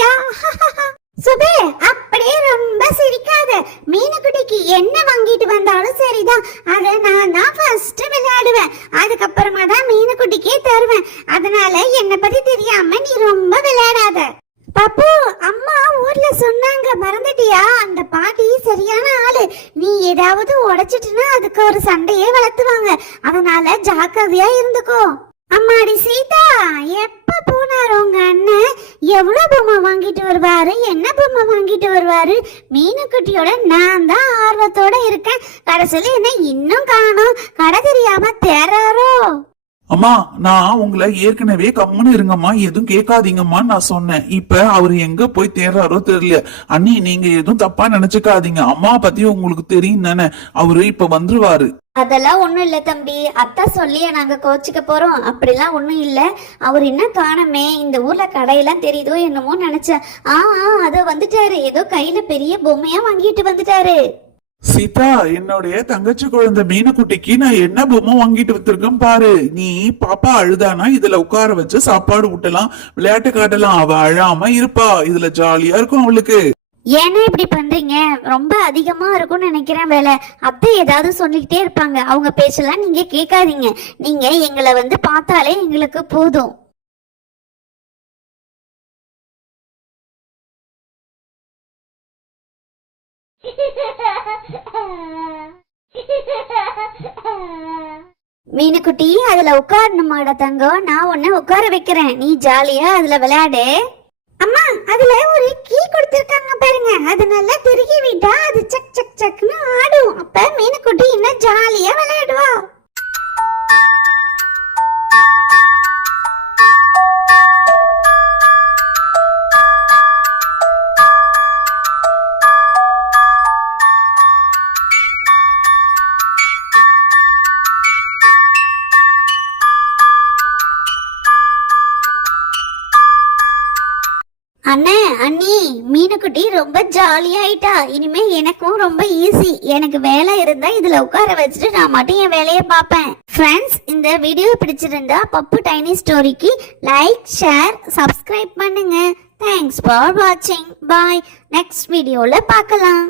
பாத்தியா? சுபே, அப்படியே ரொம்ப சிரிக்காத. மீனுக்குட்டிக்கு என்ன வாங்கிட்டு வந்தாலும் சரிதான், அத நான் தான் ஃபர்ஸ்ட் விளையாடுவேன். அதுக்கப்புறமா தான் மீனுக்குட்டிக்கே தருவேன். அதனால என்ன பத்தி தெரியாம நீ ரொம்ப விளையாடாத. பாப்பு, அம்மா ஊர்ல சொன்னாங்க, மறந்துட்டியா? அந்த பாட்டி சரியான ஆளு. நீ ஏதாவது உடைச்சிட்டுனா அதுக்கு ஒரு சண்டையே வளர்த்துவாங்க. அதனால ஜாக்கிரதையா இருந்துக்கோ. அம்மாடி சீதா, எப்ப போனாரு உங்க அண்ணன்? எவ்வளவு பொம்மை வாங்கிட்டு வருவாரு? என்ன பொம்மை வாங்கிட்டு வருவாரு? மீனுக்குட்டியோட நான் தான் ஆர்வத்தோட இருக்கேன். கடைசியில என்ன இன்னும் காணோம். கடை தெரியாம தேறாரோ? அம்மா, நான் உங்களை ஏற்கனவே கம்முன்னு இருங்கம்மா, எதுவும் கேட்காதீங்கம்மா நான் சொன்னேன். இப்ப அவரு எங்க போய் தேர்றாரோ தெரியல. அண்ணி, நீங்க எதுவும் தப்பா நினைச்சுக்காதீங்க. அம்மா பத்தி உங்களுக்கு தெரியும் தானே, அவரு இப்ப வந்துருவாரு. அதெல்லாம் ஒண்ணும் இல்ல தம்பி, அத்தா சொல்லியே நாங்க கோச்சிக்க போறோம். அப்படிலாம் ஒண்ணும் இல்ல. அவர் என்ன காணமே, இந்த ஊர்ல கடையெல்லாம் தெரியுதோ என்னமோ நினைச்சேன். அதோ வந்துட்டாரு. ஏதோ கையில பெரிய பொம்மையா வாங்கிட்டு வந்துட்டாரு. சீதா, என்னுடைய தங்கச்சி குழந்தை மீனுக்குட்டிக்கு நான் என்ன பொம்மை வாங்கிட்டு வந்திருக்கேன் பாரு. நீ பாப்பா அழுதானா இதுல உட்கார வச்சு சாப்பாடு ஊட்டலாம், விளையாட்டு காட்டலாம். அவ அழாம இருப்பா. இதுல ஜாலியா இருக்கும் அவளுக்கு. ஏன்னா இப்படி பண்றீங்க? ரொம்ப அதிகமா இருக்கும்னு நினைக்கிறேன் வேலை. அத்தை ஏதாவது சொல்லிக்கிட்டே இருப்பாங்க. அவங்க பேச்செல்லாம் நீங்க கேட்காதீங்க. நீங்க எங்களை வந்து பார்த்தாலே எங்களுக்கு போதும். மீனுக்குட்டி, அதுல உட்காரணுமாடா தங்கம்? நான் உன்னை உட்கார வைக்கிறேன், நீ ஜாலியா அதுல விளையாடு. அம்மா, அதுல ஒரு கீ கொடுத்திருக்காங்க பாருங்க, அது நல்லா திருகி விட்டா அது சக் சக் சக்னு ஆடும். அப்ப மீனுக்குட்டி இன்னும் ஜாலியா விளையாடுவா. அண்ணே, அண்ணி, மீனுக்குட்டி ரொம்ப ஜாலியாயிட்டா. இனிமே எனக்கும் ரொம்ப ஈஸி. எனக்கு வேலை இருந்தா இதுல உட்கார வச்சுட்டு நான் மட்டும் என் வேலையை பார்ப்பேன். ஃப்ரெண்ட்ஸ், இந்த வீடியோ பிடிச்சிருந்தா பப்பு டைனி ஸ்டோரிக்கு லைக், ஷேர், சப்ஸ்கிரைப் பண்ணுங்க. தேங்க்ஸ் ஃபார் வாட்சிங். பாய். நெக்ஸ்ட் வீடியோல பார்க்கலாம்.